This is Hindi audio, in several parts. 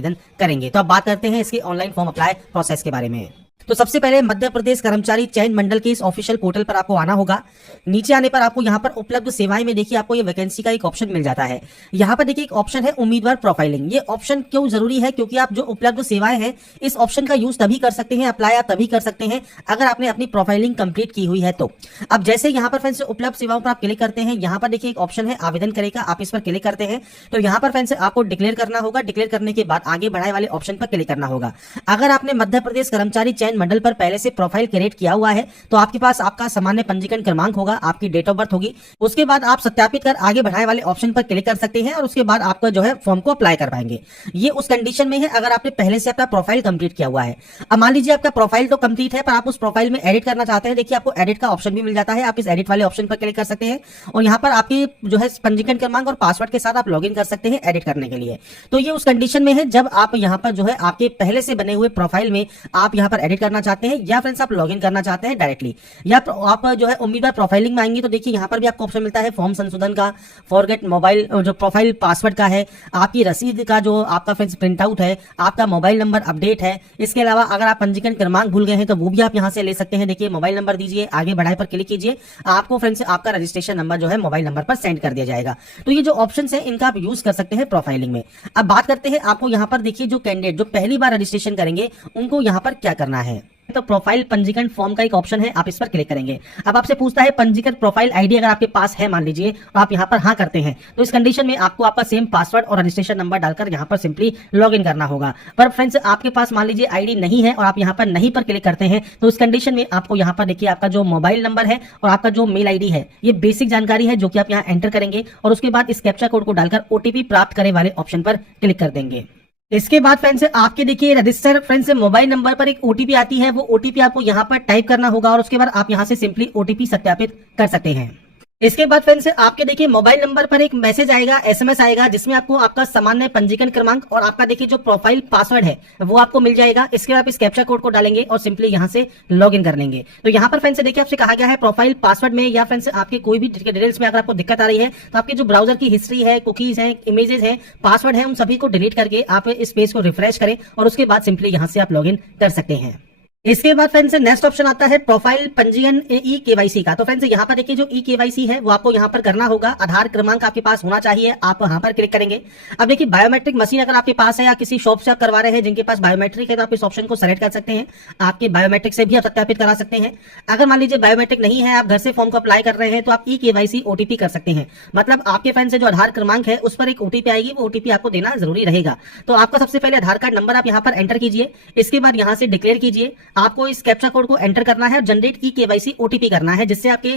आवेदन करेंगे। तो अब बात करते हैं इसके ऑनलाइन फॉर्म अप्लाई प्रोसेस के बारे में। तो सबसे पहले मध्य प्रदेश कर्मचारी चयन मंडल के इस ऑफिशियल पोर्टल पर आपको आना होगा। नीचे आने पर आपको यहाँ पर उपलब्ध सेवाएं में देखिए आपको ये वैकेंसी का एक ऑप्शन मिल जाता है। यहाँ पर देखिए एक ऑप्शन है उम्मीदवार प्रोफाइलिंग। ये ऑप्शन क्यों जरूरी है? क्योंकि आप जो उपलब्ध सेवाएं हैं इस ऑप्शन का यूज तभी कर सकते हैं, अप्लाई आप तभी कर सकते हैं अगर आपने अपनी प्रोफाइलिंग कंप्लीट की हुई है। तो अब जैसे यहाँ पर फ्रेंड्स उपलब्ध सेवाओं पर आप क्लिक करते हैं, यहाँ पर देखिए एक ऑप्शन है आवेदन करेगा, आप इस पर क्लिक करते हैं तो यहाँ पर फ्रेंड्स आपको डिक्लेयर करना होगा। डिक्लेयर करने के बाद आगे बढ़ाए वाले ऑप्शन पर क्लिक करना होगा। अगर आपने मध्य प्रदेश कर्मचारी चयन मंडल पर पहले से प्रोफाइल क्रिएट किया हुआ है तो आपके पास आपका सामान्य पंजीकरण क्रमांक होगा, आपकी डेट ऑफ बर्थ होगी। उसके बाद आप सत्यापित कर आगे बढ़ाए वाले ऑप्शन पर क्लिक कर सकते हैं और उसके बाद आपका जो है फॉर्म को अप्लाई कर पाएंगे। ये उस कंडीशन में है अगर आपने पहले से अपना प्रोफाइल कंप्लीट किया हुआ है। अब मान लीजिए आपका प्रोफाइल तो कंप्लीट है पर आप उस प्रोफाइल में एडिट करना चाहते हैं, देखिए आपको एडिट का ऑप्शन भी मिल जाता है। आप इस एडिट वाले ऑप्शन पर क्लिक कर सकते हैं और यहाँ पर आपकी जो है पंजीकरण क्रमांक और पासवर्ड के साथ आप लॉगिन कर सकते हैं एडिट करने के लिए। तो ये उस कंडीशन में है जब आप यहाँ पर जो है आपके पहले से बने हुए प्रोफाइल में आप यहाँ पर एडिट करना चाहते हैं या फ्रेंड्स आप लॉगिन करना चाहते हैं डायरेक्टली, या आप जो है उम्मीदवार प्रोफाइलिंग में आएंगे तो देखिए यहाँ पर भी आपको ऑप्शन मिलता है फॉर्म संशोधन का, फॉरगेट मोबाइल जो प्रोफाइल पासवर्ड का है, आपकी रसीद का जो आपका फ्रेंड्स प्रिंट आउट है, आपका मोबाइल नंबर अपडेट है। इसके अलावा अगर आप पंजीकरण क्रमांक भूल गए हैं तो वो भी आप यहाँ से ले सकते हैं। देखिए मोबाइल नंबर दीजिए, आगे बढ़ाए पर क्लिक कीजिए, आपको फ्रेंड्स आपका रजिस्ट्रेशन नंबर जो है मोबाइल नंबर पर सेंड कर दिया जाएगा। तो ये जो ऑप्शन है इनका आप यूज कर सकते हैं प्रोफाइलिंग में। अब बात करते हैं आपको यहाँ पर देखिए जो कैंडिडेट जो पहली बार रजिस्ट्रेशन करेंगे उनको यहाँ पर क्या करना है। तो प्रोफाइल पंजीकरण फॉर्म का एक ऑप्शन है, आप इस पर क्लिक करेंगे। अब आपसे पूछता है पंजीकृत प्रोफाइल आईडी अगर आपके पास है मान लीजिए और आप यहाँ पर हाँ करते हैं तो इस कंडीशन में आपको आपका सेम पासवर्ड और रजिस्ट्रेशन नंबर डालकर यहाँ पर सिंपली लॉगिन करना होगा। पर फ्रेंड्स आपके पास मान लीजिए आईडी नहीं है और आप यहाँ पर नहीं पर क्लिक करते हैं तो इस कंडीशन में आपको यहाँ पर देखिए आपका जो मोबाइल नंबर है और आपका जो मेल आईडी है ये बेसिक जानकारी है जो कि आप यहाँ एंटर करेंगे और उसके बाद इस कैप्चा कोड को डालकर ओटीपी प्राप्त करे वाले ऑप्शन पर क्लिक कर देंगे। इसके बाद फ्रेंड्स आपके देखिए रजिस्टर फ्रेंड्स मोबाइल नंबर पर एक ओटीपी आती है, वो ओटीपी आपको यहाँ पर टाइप करना होगा और उसके बाद आप यहाँ से सिंपली ओटीपी सत्यापित कर सकते हैं। इसके बाद फ्रेंड्स आपके देखिए मोबाइल नंबर पर एक मैसेज आएगा, एसएमएस आएगा जिसमें आपको आपका सामान्य पंजीकरण क्रमांक और आपका देखिए जो प्रोफाइल पासवर्ड है वो आपको मिल जाएगा। इसके बाद आप इस कैप्चा कोड को डालेंगे और सिंपली यहाँ से लॉगिन कर लेंगे। तो यहाँ पर फ्रेंड्स देखिए आपसे कहा गया है प्रोफाइल पासवर्ड में या फ्रेंड्स आपके कोई भी डिटेल्स में अगर आपको दिक्कत आ रही है तो आपके जो ब्राउजर की हिस्ट्री है, कुकीज है, इमेजेस है, पासवर्ड है, उन सभी को डिलीट करके आप इस पेज को रिफ्रेश करें और उसके बाद सिंपली यहाँ से आप लॉगिन कर सकते हैं। इसके बाद फ्रेंड्स नेक्स्ट ऑप्शन आता है प्रोफाइल पंजीयन ई केवाईसी का। तो फ्रेंड्स यहाँ पर देखिए जो ई केवाईसी है वो आपको यहाँ पर करना होगा, आधार क्रमांक आपके पास होना चाहिए, आप यहाँ पर क्लिक करेंगे। अब देखिए बायोमेट्रिक मशीन अगर आपके पास है या किसी शॉप से आप करवा रहे हैं जिनके पास बायोमेट्रिक है तो आप इस ऑप्शन को सेलेक्ट कर सकते हैं, आपके बायोमेट्रिक से भी आप सत्यापित करा सकते हैं। अगर मान लीजिए बायोमेट्रिक नहीं है, आप घर से फॉर्म को अप्लाई कर रहे हैं तो आप ई केवाईसी ओटीपी कर सकते हैं। मतलब आपके फ्रेंड्स से जो आधार क्रमांक है उस पर एक ओटीपी आएगी, वो ओटीपी आपको देना जरूरी रहेगा। तो आपका सबसे पहले आधार कार्ड नंबर आप यहाँ पर एंटर कीजिए, इसके बाद यहाँ से डिक्लेयर कीजिए, आपको इस कैप्चा कोड को एंटर करना है और जनरेट ई केवाईसी ओटीपी करना है जिससे आपके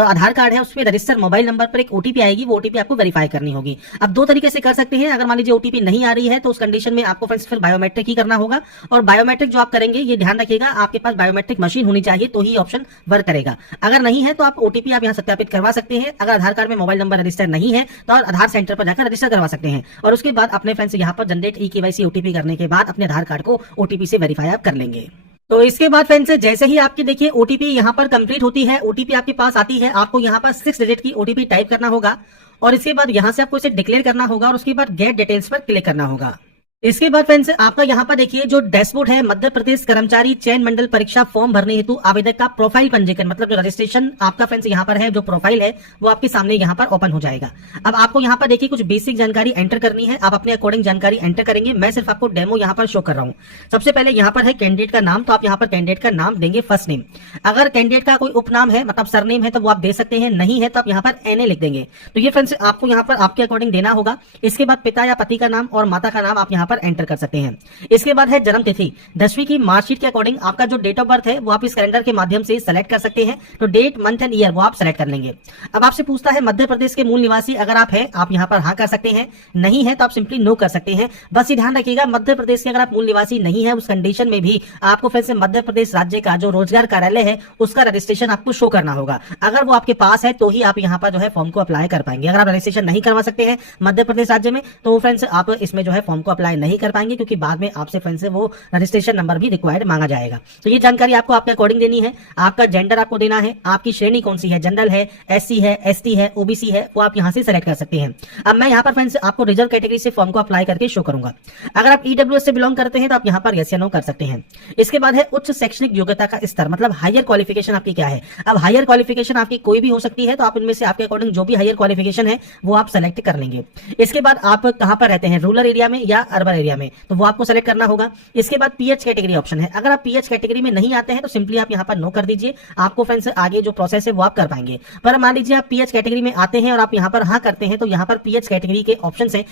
आधार कार्ड है उसमें रजिस्टर मोबाइल नंबर पर एक ओटीपी आएगी, वो ओटीपी आपको वेरीफाई करनी होगी। अब दो तरीके से कर सकते हैं, अगर मान लीजिए ओटीपी नहीं आ रही है तो उस कंडीशन में आपको फ्रेंड्स फिर बायोमेट्रिक ही करना होगा और बायोमेट्रिक जो आप करेंगे ये ध्यान रखिएगा आपके पास बायोमेट्रिक मशीन होनी चाहिए तो ही ऑप्शन वर्क करेगा। अगर नहीं है तो आप ओटीपी आप यहाँ सत्यापित करवा सकते हैं। अगर आधार कार्ड में मोबाइल नंबर रजिस्टर नहीं है तो आधार सेंटर पर जाकर रजिस्टर करवा सकते हैं और उसके बाद अपने फ्रेंड्स यहाँ पर जनरेट ई केवाईसी ओटीपी करने के बाद अपने आधार कार्ड को ओटीपी से वेरीफाई आप कर लेंगे। तो इसके बाद फ्रेंड्स जैसे ही आपकी देखिए ओटीपी यहाँ पर कंप्लीट होती है, ओटीपी आपके पास आती है, आपको यहाँ पर 6 डिजिट की ओटीपी टाइप करना होगा और इसके बाद यहाँ से आपको इसे डिक्लेयर करना होगा और उसके बाद गेट डिटेल्स पर क्लिक करना होगा। इसके बाद फ्रेंड्स आपका यहाँ पर देखिए जो डैशबोर्ड है मध्य प्रदेश कर्मचारी चयन मंडल परीक्षा फॉर्म भरने हेतु आवेदक का प्रोफाइल पंजीकरण, मतलब जो रजिस्ट्रेशन आपका फ्रेंड्स यहाँ पर है, जो प्रोफाइल है वो आपके सामने यहाँ पर ओपन हो जाएगा। अब आपको यहाँ पर देखिए कुछ बेसिक जानकारी एंटर करनी है, आप अपने अकॉर्डिंग जानकारी एंटर करेंगे। मैं सिर्फ आपको डेमो यहाँ पर शो कर रहा हूँ। सबसे पहले यहाँ पर है कैंडिडेट का नाम, तो आप यहाँ पर कैंडिडेट का नाम देंगे फर्स्ट नेम। अगर कैंडिडेट का कोई उपनाम है मतलब सरनेम है तो वो आप दे सकते हैं, नहीं है तो आप यहाँ पर एनए लिख देंगे। तो ये फ्रेंड्स आपको यहाँ पर आपके अकॉर्डिंग देना होगा। इसके बाद पिता या पति का नाम और माता का नाम आप यहाँ पर एंटर कर सकते हैं। इसके बाद है जन्म तिथि, 10वीं की मार्कशीट के अकॉर्डिंग आपका जो डेट ऑफ बर्थ है वो आप इस कैलेंडर के माध्यम से सेलेक्ट कर सकते हैं। तो डेट, मंथ एंड ईयर वो आप सेलेक्ट कर लेंगे। अब आपसे पूछता है मध्य प्रदेश के मूल निवासी अगर आप हैं आप यहाँ पर हाँ कर सकते हैं, नहीं है तो आप सिंपली नो कर सकते हैं। बस ये ध्यान रखिएगा मध्य प्रदेश के अगर आप मूल निवासी नहीं है उस कंडीशन में भी आपको फिर से मध्य प्रदेश राज्य का जो रोजगार कार्यालय है उसका रजिस्ट्रेशन आपको शो करना होगा। अगर वो आपके पास है तो ही आप यहाँ पर जो है फॉर्म को अप्लाई कर पाएंगे। अगर आप रजिस्ट्रेशन नहीं करवा सकते हैं मध्य प्रदेश राज्य में तो फ्रेंड्स आप इसमें जो है फॉर्म को अप्लाई अप्लाई नहीं कर पाएंगे, क्योंकि बाद में आपसे फ्रेंड्स से वो रजिस्ट्रेशन नंबर भी रिक्वायर्ड मांगा जाएगा। तो ये जानकारी आपको आपके अकॉर्डिंग देनी है। आपका जेंडर आपको देना है, आपकी श्रेणी कौन सी है, जनरल है, एससी है, एसटी है, ओबीसी है, वो आप यहाँ से सेलेक्ट कर सकते हैं। अब मैं यहाँ पर फ्रेंड्स आपको रिजर्व कैटेगरी से फॉर्म को अप्लाई करके शो करूंगा। अगर आप ईडब्ल्यूएस से बिलोंग करते हैं तो आप यहाँ पर यस या नो कर सकते हैं। इसके बाद है उच्च शैक्षणिक योग्यता का स्तर, मतलब हायर क्वालिफिकेशन आपकी क्या है। अब हायर क्वालिफिकेशन आपकी कोई भी हो सकती है, तो आप इनमें से आपके अकॉर्डिंग जो भी हायर क्वालिफिकेशन है वो आप सेलेक्ट कर लेंगे। इसके बाद आप कहां पर रहते हैं, रूरल एरिया में या अर्बन एरिया में, तो वो आपको सेलेक्ट करना होगा। इसके बाद पीएच कैटेगरी ऑप्शन है। अगर आप पीएच कैटेगरी में नहीं आते हैं तो सिंपली आप यहाँ पर नो कर दीजिए। आपको फ्रेंड्स आगे जो प्रोसेस है वो आप कर पाएंगे। पर मान लीजिए आप पीएच कैटेगरी में आते हैं और आप यहाँ पर हाँ करते हैं, तो यहाँ पर पीएच कैटेगरी के ऑप्शन है,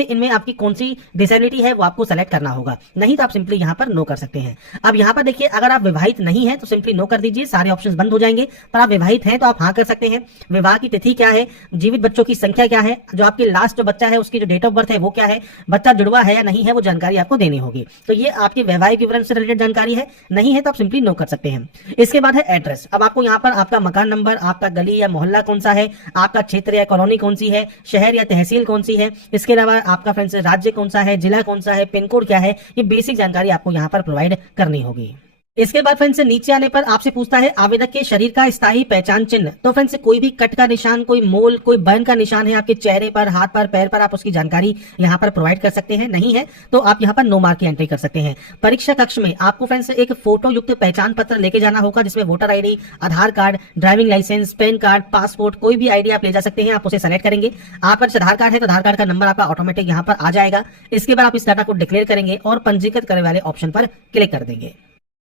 इनमें आपकी कौन सी डिसेबिलिटी है वो आपको सेलेक्ट करना होगा, नहीं तो आप सिंपली यहाँ पर नो कर सकते हैं। अब यहाँ पर देखिए, अगर आप विवाहित नहीं है तो सिंपली नो कर दीजिए, सारे ऑप्शंस बंद हो जाएंगे। पर आप विवाहित हैं तो आप हाँ कर सकते हैं। विवाह की तिथि क्या है, जीवित बच्चों की संख्या क्या है, जो आपकी लास्ट जो बच्चा है उसकी जो डेट ऑफ बर्थ है वो क्या है, बच्चा जुड़वा है या नहीं है, वो जानकारी आपको देनी होगी। तो ये आपके वैवाहिक विवरण से रिलेटेड जानकारी है, नहीं है तो आप सिंपली नो कर सकते हैं। इसके बाद है एड्रेस। अब आपको यहाँ पर आपका मकान नंबर, आपका गली या मोहल्ला कौन सा है, आपका क्षेत्र या कॉलोनी कौन सी है, शहर या तहसील कौन सी है, इसके अलावा आपका फ्रेंड्स राज्य कौन सा है, जिला कौन सा है, पिन कोड क्या है, ये बेसिक जानकारी आपको यहाँ पर प्रोवाइड करनी होगी। इसके बाद फ्रेंड्स नीचे आने पर आपसे पूछता है आवेदक के शरीर का स्थायी पहचान चिन्ह। तो फ्रेंड्स कोई भी कट का निशान, कोई मोल, कोई बर्न का निशान है आपके चेहरे पर, हाथ पर, पैर पर, आप उसकी जानकारी यहाँ पर प्रोवाइड कर सकते हैं। नहीं है तो आप यहाँ पर नो मार्क की एंट्री कर सकते हैं। परीक्षा कक्ष में आपको फ्रेंड्स एक फोटो युक्त पहचान पत्र लेके जाना होगा, जिसमें voter ID, Aadhaar card, driving licence, PAN card, passport, कोई भी आईडी आप ले जा सकते हैं। आप उसे सेलेक्ट करेंगे। आपका आधार कार्ड है तो आधार कार्ड का नंबर आपका ऑटोमेटिक यहाँ पर आ जाएगा। इसके बाद आप इस डाटा को डिक्लेयर करेंगे और पंजीकृत करने वाले ऑप्शन पर क्लिक कर देंगे।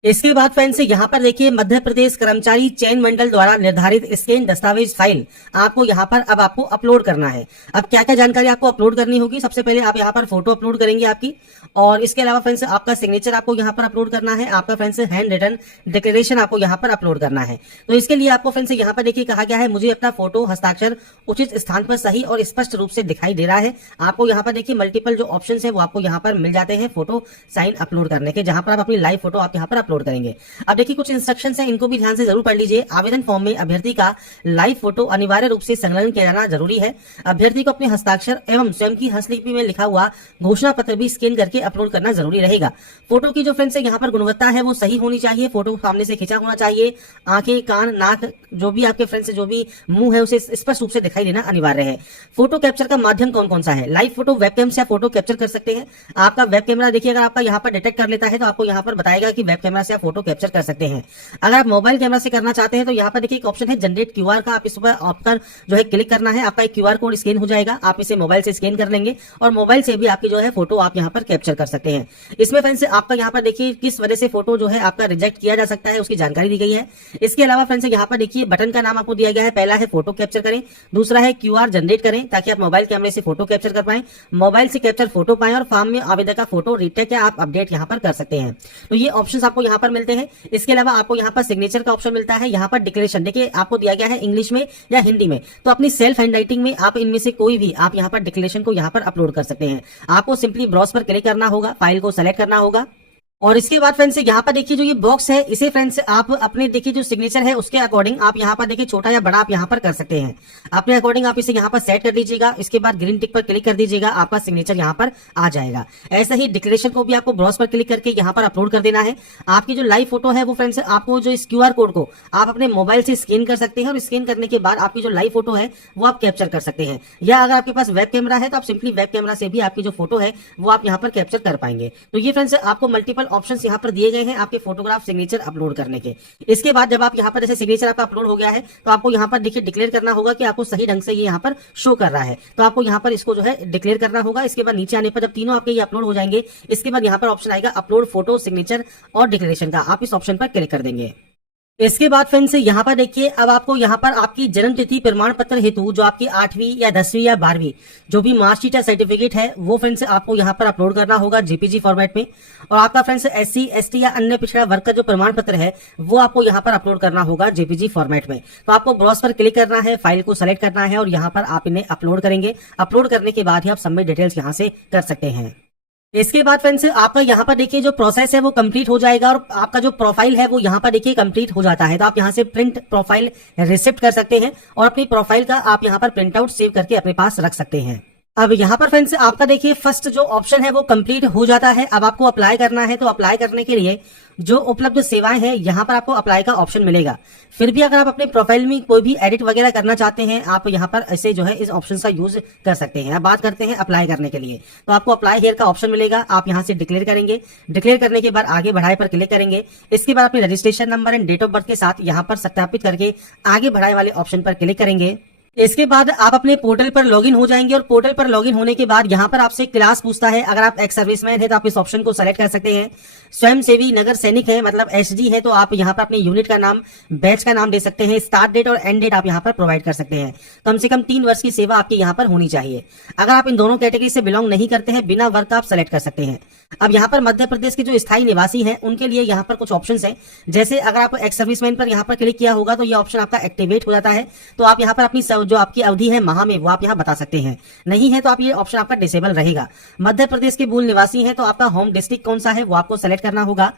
इसके बाद फ्रेंड्स यहाँ पर देखिए, मध्य प्रदेश कर्मचारी चयन मंडल द्वारा निर्धारित स्कैन दस्तावेज फाइल आपको यहाँ पर अब आपको अपलोड करना है। अब क्या क्या जानकारी आपको अपलोड करनी होगी, सबसे पहले आप यहाँ पर फोटो अपलोड करेंगे आपकी, और इसके अलावा फ्रेंड्स आपका सिग्नेचर आपको यहाँ पर अपलोड करना है। आपका फ्रेंड्स हैंड रिटन डिक्लेरेशन आपको यहाँ पर अपलोड करना है। तो इसके लिए आपको फ्रेंड्स यहाँ पर देखिए कहा गया है, मुझे अपना फोटो हस्ताक्षर उचित स्थान पर सही और स्पष्ट रूप से दिखाई दे रहा है। आपको यहाँ पर देखिए मल्टीपल जो ऑप्शन है वो आपको यहाँ पर मिल जाते हैं फोटो साइन अपलोड करने के, जहां पर आप अपनी लाइव फोटो आप यहाँ पर अपलोड करेंगे। अब देखिए कुछ इंस्ट्रक्शंस हैं, इनको भी ध्यान से जरूर पढ़ लीजिए। आवेदन फॉर्म में अभ्यर्थी का लाइव फोटो अनिवार्य रूप से संलग्न किया जाना जरूरी है। अभ्यर्थी को अपने हस्ताक्षर एवं स्वयं की हस्तलिपि में लिखा हुआ घोषणा पत्र भी स्कैन करके अपलोड करना जरूरी रहेगा। फोटो की जो फ्रेंड्स यहाँ पर गुणवत्ता है वो सही होनी चाहिए। फोटो सामने से खींचा होना चाहिए। आंखें, कान, नाक, जो भी आपके फ्रेंड्स जो भी मुंह है उसे स्पष्ट रूप से दिखाई देना अनिवार्य है। फोटो कैप्चर का माध्यम कौन कौन सा है, लाइव फोटो वेबकैम से आप फोटो कैप्चर कर सकते हैं। आपका वेब कैमरा देखिए अगर आपका यहाँ पर डिटेक्ट कर लेता है तो आपको यहाँ पर बताएगा कि वेब कैमरा से आप फोटो कैप्चर कर सकते हैं। अगर आप मोबाइल कैमरा से करना चाहते हैं तो यहाँ पर देखिए एक ऑप्शन है जनरेट क्यूआर का, आप इस पर ऑप्शन जो है क्लिक करना है। आपका एक क्यूआर कोड स्कैन हो जाएगा, आप इसे मोबाइल से स्कैन कर लेंगे और मोबाइल से भी आपकी जो है फोटो आप यहाँ पर कैप्चर कर सकते हैं। इसमें फ्रेंड्स आपका यहाँ पर देखिए किस वजह से फोटो जो है आपका रिजेक्ट किया जा सकता है उसकी जानकारी दी गई है। इसके अलावा फ्रेंड्स यहाँ पर देखिए बटन का नाम आपको दिया गया है। पहला है फोटो कैप्चर करें, दूसरा है क्यूआर जनरेट करें ताकि आप मोबाइल कैमरे से फोटो कैप्चर कर पाएं, मोबाइल से कैप्चर फोटो पाएं और फॉर्म में आवेदक का फोटो रीटेक या आप अपडेट यहाँ पर कर सकते हैं। तो ये ऑप्शंस आपको यहाँ पर मिलते हैं। इसके अलावा आपको यहाँ पर सिग्नेचर का ऑप्शन मिलता है। यहाँ पर डिक्लेरेशन देखिए आपको दिया गया है इंग्लिश में या हिंदी में, तो अपनी सेल्फ हैंड राइटिंग में आप इनमें से कोई भी आप यहाँ पर डिक्लेरेशन को यहाँ पर अपलोड कर सकते हैं। आपको सिंपली ब्राउज पर क्लिक करना होगा, फाइल को सेलेक्ट करना होगा और इसके बाद फ्रेंड्स यहाँ पर देखिए जो ये बॉक्स है इसे फ्रेंड्स आप अपने देखिए जो सिग्नेचर है उसके अकॉर्डिंग आप यहाँ पर देखिए छोटा या बड़ा आप यहाँ पर कर सकते हैं। अपने अकॉर्डिंग आप इसे यहाँ पर सेट कर लीजिएगा। इसके बाद ग्रीन टिक पर क्लिक कर दीजिएगा, आपका सिग्नेचर यहाँ पर आ जाएगा। ऐसा ही डिक्लेरेशन को भी आपको ब्राउज पर क्लिक करके यहाँ पर अपलोड कर देना है। आपकी जो लाइव फोटो है वो फ्रेंड्स आपको जो इस क्यूआर कोड को आप अपने मोबाइल से स्कैन कर सकते हैं और स्कैन करने के बाद आपकी जो लाइव फोटो है वो आप कैप्चर कर सकते हैं। या अगर आपके पास वेब कैमरा है तो आप सिंपली वेब कैमरा से भी आपकी जो फोटो है वो आप यहाँ पर कैप्चर कर पाएंगे। तो ये फ्रेंड्स आपको मल्टीपल ऑप्शन यहाँ पर दिए गए हैं आपके फोटोग्राफ सिग्नेचर अपलोड करने के। इसके बाद जब आप यहाँ पर जैसे सिग्नेचर आपका अपलोड हो गया है तो आपको यहाँ पर देखिए डिक्लेयर करना होगा कि आपको सही ढंग से ये यहाँ पर शो कर रहा है, तो आपको यहाँ पर इसको जो है डिक्लेयर करना होगा। इसके बाद नीचे आने पर जब तीनों आपके ये अपलोड हो जाएंगे इसके बाद यहाँ पर ऑप्शन आएगा अपलोड फोटो सिग्नेचर और डिक्लेरेशन का, आप इस ऑप्शन पर क्लिक कर देंगे। इसके बाद फ्रेंड्स यहाँ पर देखिए अब आपको यहाँ पर आपकी जन्म तिथि प्रमाण पत्र हेतु जो आपकी 8वीं या 10वीं या 12वीं जो भी मार्कशीट या सर्टिफिकेट है वो फ्रेंड्स आपको यहाँ पर अपलोड करना होगा जेपीजी फॉर्मेट में। और आपका फ्रेंड्स एससी एसटी या अन्य पिछड़ा वर्ग का जो प्रमाण पत्र है वो आपको यहाँ पर अपलोड करना होगा जेपीजी फॉर्मेट में। तो आपको ब्राउज पर क्लिक करना है, फाइल को सेलेक्ट करना है और यहाँ पर आप इन्हें अपलोड करेंगे। अपलोड करने के बाद ही आप सबमिट डिटेल्स यहाँ से कर सकते हैं। इसके बाद फ्रेंड्स आपका यहाँ पर देखिए जो प्रोसेस है वो कंप्लीट हो जाएगा और आपका जो प्रोफाइल है वो यहाँ पर देखिए कंप्लीट हो जाता है। तो आप यहाँ से प्रिंट प्रोफाइल रिसिप्ट कर सकते हैं और अपनी प्रोफाइल का आप यहाँ पर प्रिंट आउट सेव करके अपने पास रख सकते हैं। अब यहाँ पर फ्रेंड्स आपका देखिए फर्स्ट जो ऑप्शन है वो कंप्लीट हो जाता है। अब आपको अप्लाई करना है, तो अप्लाई करने के लिए जो उपलब्ध सेवाएं हैं यहाँ पर आपको अप्लाई का ऑप्शन मिलेगा। फिर भी अगर आप अपने प्रोफाइल में कोई भी एडिट वगैरह करना चाहते हैं, आप यहाँ पर ऐसे जो है इस ऑप्शन का यूज कर सकते हैं। अब बात करते हैं अप्लाई करने के लिए, तो आपको अप्लाई हियर का ऑप्शन मिलेगा। आप यहाँ से डिक्लेयर करेंगे, डिक्लेयर करने के बाद आगे बढ़ाए पर क्लिक करेंगे। इसके बाद अपने registration number and date of birth के साथ यहाँ पर सत्यापित करके आगे बढ़ाए वाले ऑप्शन पर क्लिक करेंगे। इसके बाद आप अपने पोर्टल पर लॉगिन हो जाएंगे और पोर्टल पर लॉगिन होने के बाद यहाँ पर आपसे क्लास पूछता है। अगर आप एक्स सर्विसमैन है तो आप इस ऑप्शन को सेलेक्ट कर सकते हैं। स्वयं सेवी नगर सैनिक है मतलब एसजी है तो आप यहाँ पर अपने यूनिट का नाम, बैच का नाम दे सकते हैं। स्टार्ट डेट और एंड डेट आप यहाँ पर प्रोवाइड कर सकते हैं। कम से कम 3 वर्ष की सेवा आपकी यहाँ पर होनी चाहिए। अगर आप इन दोनों कैटेगरी से बिलोंग नहीं करते हैं, बिना वर्क का आप सेलेक्ट कर सकते हैं। अब यहाँ पर मध्य प्रदेश के जो स्थायी निवासी हैं उनके लिए यहाँ पर कुछ ऑप्शन हैं। जैसे अगर आप एक्स सर्विसमैन पर यहाँ पर क्लिक किया होगा तो ये ऑप्शन आपका एक्टिवेट हो जाता है। तो आप यहाँ पर अपनी जो आपकी अवधि है माह में वो आप यहाँ बता सकते हैं। नहीं है तो आप ये ऑप्शन आपका डिसेबल रहेगा। मध्य प्रदेश के मूल निवासी हैं तो आपका होम डिस्ट्रिक्ट कौन सा है वो आपको सेलेक्ट करना होगा।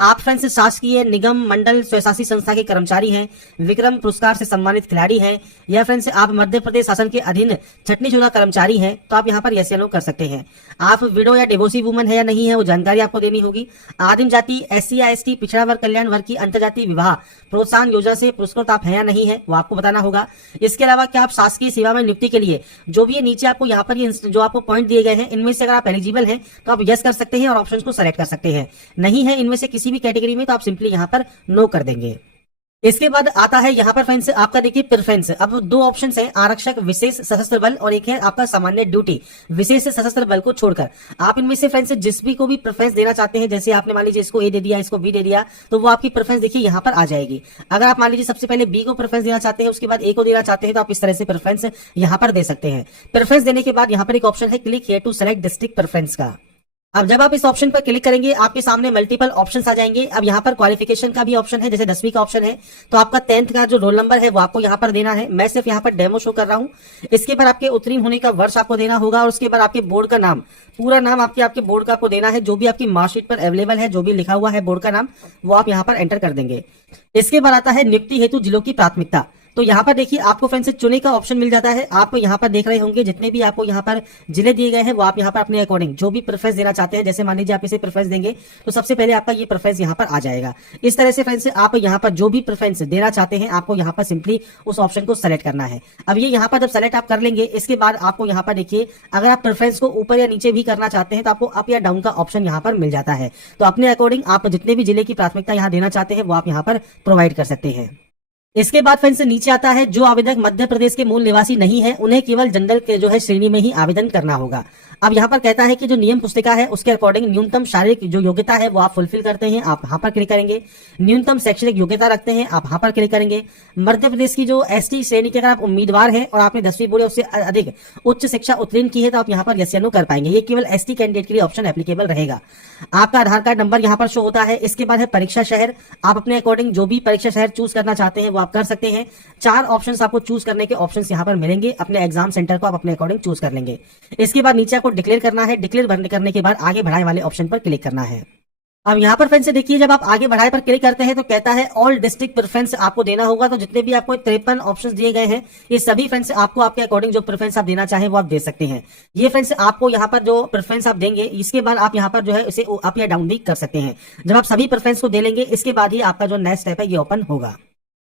आप फ्रेंड्स शासकीय निगम मंडल स्वशासी संस्था के कर्मचारी हैं, विक्रम पुरस्कार से सम्मानित खिलाड़ी हैं, या फ्रेंड्स आप मध्य प्रदेश शासन के अधीन छटनीशुदा कर्मचारी हैं तो आप यहाँ पर यस या नो कर सकते हैं। आप विडो या डिवोर्सी वुमन है या नहीं है वो जानकारी आपको देनी होगी। आदिम जाति, एससी या एसटी, पिछड़ा वर्ग कल्याण वर्ग की अंतर्जातीय विवाह प्रोत्साहन योजना से पुरस्कृत आप हैं या नहीं है वो आपको बताना होगा। इसके अलावा क्या आप शासकीय सेवा में नियुक्ति के लिए जो भी ये नीचे आपको यहाँ पर जो आपको पॉइंट दिए गए हैं इनमें से अगर आप एलिजिबल हैं तो आप यस कर सकते हैं और ऑप्शन को सेलेक्ट कर सकते हैं। नहीं है इनमें से किसी भी कैटेगरी में तो आप सिंपली यहाँ पर नो कर देंगे। इसके बाद आता है यहाँ पर फ्रेंड्स आपका देखिए प्रेफरेंस। अब 2 ऑप्शन हैं, आरक्षक विशेष सशस्त्र बल और एक है आपका सामान्य ड्यूटी विशेष सशस्त्र बल को छोड़कर। आप इनमें से फ्रेंड्स जिस भी को भी प्रेफरेंस देना चाहते हैं, जैसे आपने मान लीजिए इसको ए दे दिया, इसको बी दे दिया, तो वो आपकी प्रेफरेंस देखिए यहाँ पर आ जाएगी। अगर आप मान लीजिए सबसे पहले बी को प्रेफरेंस देना चाहते हैं, उसके बाद ए को देना चाहते हैं, तो आप इस तरह से प्रेफरेंस यहाँ पर दे सकते हैं। प्रेफरेंस देने के बाद यहाँ पर एक ऑप्शन है click here to select district preference का। अब जब आप इस ऑप्शन पर क्लिक करेंगे आपके सामने मल्टीपल ऑप्शंस आ जाएंगे। अब यहाँ पर क्वालिफिकेशन का भी ऑप्शन है, जैसे 10वीं का ऑप्शन है तो आपका 10th का जो रोल नंबर है वो आपको यहाँ पर देना है। मैं सिर्फ यहाँ पर डेमो शो कर रहा हूँ। इसके बाद आपके उत्तीर्ण होने का वर्ष आपको देना होगा और उसके बाद आपके बोर्ड का नाम, पूरा नाम आपके बोर्ड का आपको देना है। जो भी आपकी मार्कशीट पर अवेलेबल है, जो भी लिखा हुआ है बोर्ड का नाम, वो आप यहाँ पर एंटर कर देंगे। इसके बाद आता है नियुक्ति हेतु जिलों की प्राथमिकता। तो यहाँ पर देखिए आपको फ्रेंड्स चुने का ऑप्शन मिल जाता है। आप यहाँ पर देख रहे होंगे जितने भी आपको यहाँ पर जिले दिए गए हैं वो आप यहाँ पर अपने अकॉर्डिंग जो भी प्रेफरेंस देना चाहते हैं, जैसे मान लीजिए आप इसे प्रेफरेंस देंगे तो सबसे पहले आपका ये प्रेफरेंस यहाँ पर आ जाएगा। इस तरह से फ्रेंड्स आप यहाँ पर जो भी प्रेफरेंस देना चाहते हैं आपको यहाँ पर सिंपली उस ऑप्शन को सेलेक्ट करना है। अब ये यहाँ पर जब सेलेक्ट आप कर लेंगे इसके बाद आपको यहाँ पर देखिए अगर आप प्रेफरेंस को ऊपर या नीचे भी करना चाहते हैं तो आपको अप या डाउन का ऑप्शन यहाँ पर मिल जाता है। तो अपने अकॉर्डिंग आप जितने भी जिले की प्राथमिकता यहाँ देना चाहते हैं वो आप यहाँ पर प्रोवाइड कर सकते हैं। इसके बाद फ्रेंड्स नीचे आता है जो आवेदक मध्य प्रदेश के मूल निवासी नहीं है उन्हें केवल जनरल के जो है श्रेणी में ही आवेदन करना होगा। अब यहाँ पर कहता है कि जो नियम पुस्तिका है उसके अकॉर्डिंग न्यूनतम शारीरिक जो योग्यता है वो आप फुलफिल करते हैं, आप यहाँ पर क्लिक करेंगे। न्यूनतम शैक्षणिक योग्यता रखते हैं, आप यहाँ पर क्लिक करेंगे। मध्य प्रदेश की जो एसटी श्रेणी के अगर आप उम्मीदवार हैं और आपने 10वीं बोर्ड या उससे अधिक उच्च शिक्षा उत्तीर्ण की है तो आप यहाँ पर यस या नो कर पाएंगे। ये केवल एसटी कैंडिडेट के लिए ऑप्शन एप्लीकेबल रहेगा। आपका आधार कार्ड नंबर यहाँ पर शो होता है। इसके बाद है परीक्षा शहर। आप अपने अकॉर्डिंग जो भी परीक्षा शहर चूज करना चाहते हैं वो आप कर सकते हैं। 4 ऑप्शंस आपको चूज करने के ऑप्शंस यहाँ पर मिलेंगे। अपने एग्जाम सेंटर को आप अपने अकॉर्डिंग चूज कर लेंगे। इसके बाद नीचे आपको डिक्लेयर करना है। डिक्लेयर करने के बाद आगे बढ़ाए वाले ऑप्शन पर क्लिक करना है। अब यहाँ पर फ्रेंड्स देखिए जब आप आगे बढ़ाए पर क्लिक करते हैं तो कहता है ऑल डिस्ट्रिक्ट प्रेफरेंस आपको देना होगा। तो जितने भी आपको 53 ऑप्शंस दिए गए हैं ये सभी फ्रेंड्स आपको आपके अकॉर्डिंग जो प्रेफरेंस आप देना चाहें वो आप दे सकते हैं। ये फ्रेंड्स आपको यहाँ पर जो प्रेफरेंस आप देंगे इसके बाद आप यहाँ पर जो है इसे अप या डाउन भी कर सकते हैं। जब आप सभी प्रेफरेंस को दे लेंगे इसके बाद ही आपका जो नेक्स्ट स्टेप है ये ओपन होगा।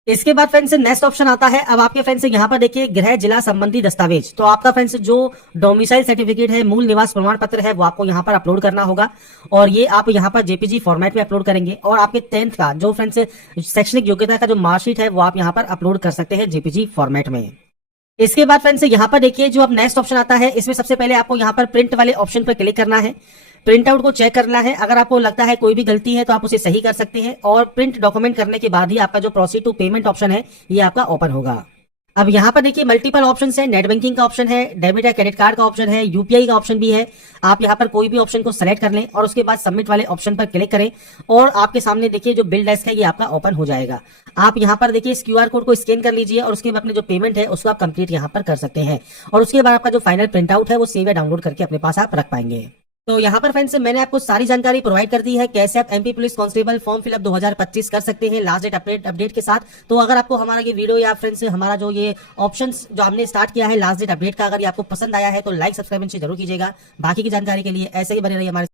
इसके बाद फ्रेंड्स नेक्स्ट ऑप्शन आता है। अब आपके फ्रेंड्स यहाँ पर देखिए गृह जिला संबंधी दस्तावेज। तो आपका फ्रेंड्स जो डोमिसाइल सर्टिफिकेट है, मूल निवास प्रमाण पत्र है वो आपको यहाँ पर अपलोड करना होगा और ये आप यहाँ पर जेपीजी फॉर्मेट में अपलोड करेंगे। और आपके 10th का जो फ्रेंड्स शैक्षणिक योग्यता का जो मार्कशीट है वो आप यहाँ पर अपलोड कर सकते हैं जेपीजी फॉर्मेट में। इसके बाद फ्रेंड्स यहाँ पर देखिए जो अब नेक्स्ट ऑप्शन आता है इसमें सबसे पहले आपको यहाँ पर प्रिंट वाले ऑप्शन पर क्लिक करना है। प्रिंट आउट को चेक करना है। अगर आपको लगता है कोई भी गलती है तो आप उसे सही कर सकते हैं और प्रिंट डॉक्यूमेंट करने के बाद ही आपका जो प्रोसीड टू पेमेंट ऑप्शन है ये आपका ओपन होगा। अब यहाँ पर देखिए मल्टीपल ऑप्शंस है। नेट बैंकिंग का ऑप्शन है, डेबिट या क्रेडिट कार्ड का ऑप्शन है, यूपीआई का ऑप्शन भी है। आप यहाँ पर कोई भी ऑप्शन को सेलेक्ट कर लें और उसके बाद सबमिट वाले ऑप्शन पर क्लिक करें और आपके सामने देखिए जो बिल डेस्क है ये आपका ओपन हो जाएगा। आप यहाँ पर देखिए इस क्यूआर कोड को स्कैन कर लीजिए और उसके बाद अपने जो पेमेंट है उसको आप कंप्लीट यहाँ पर कर सकते हैं और उसके बाद आपका जो फाइनल प्रिंट आउट है वो सेव या डाउनलोड करके अपने पास आप रख पाएंगे। तो यहाँ पर फ्रेंड्स मैंने आपको सारी जानकारी प्रोवाइड कर दी है कैसे आप MP police constable form fill up 2025 कर सकते हैं लास्ट डेट अपडेट के साथ। तो अगर आपको हमारा ये वीडियो या फ्रेंड्स हमारा जो ये ऑप्शंस जो हमने स्टार्ट किया है लास्ट डेट अपडेट का, अगर ये आपको पसंद आया है तो लाइक सब्सक्राइब जरूर कीजिएगा। बाकी की जानकारी के लिए ऐसे ही बने रहिए हमारे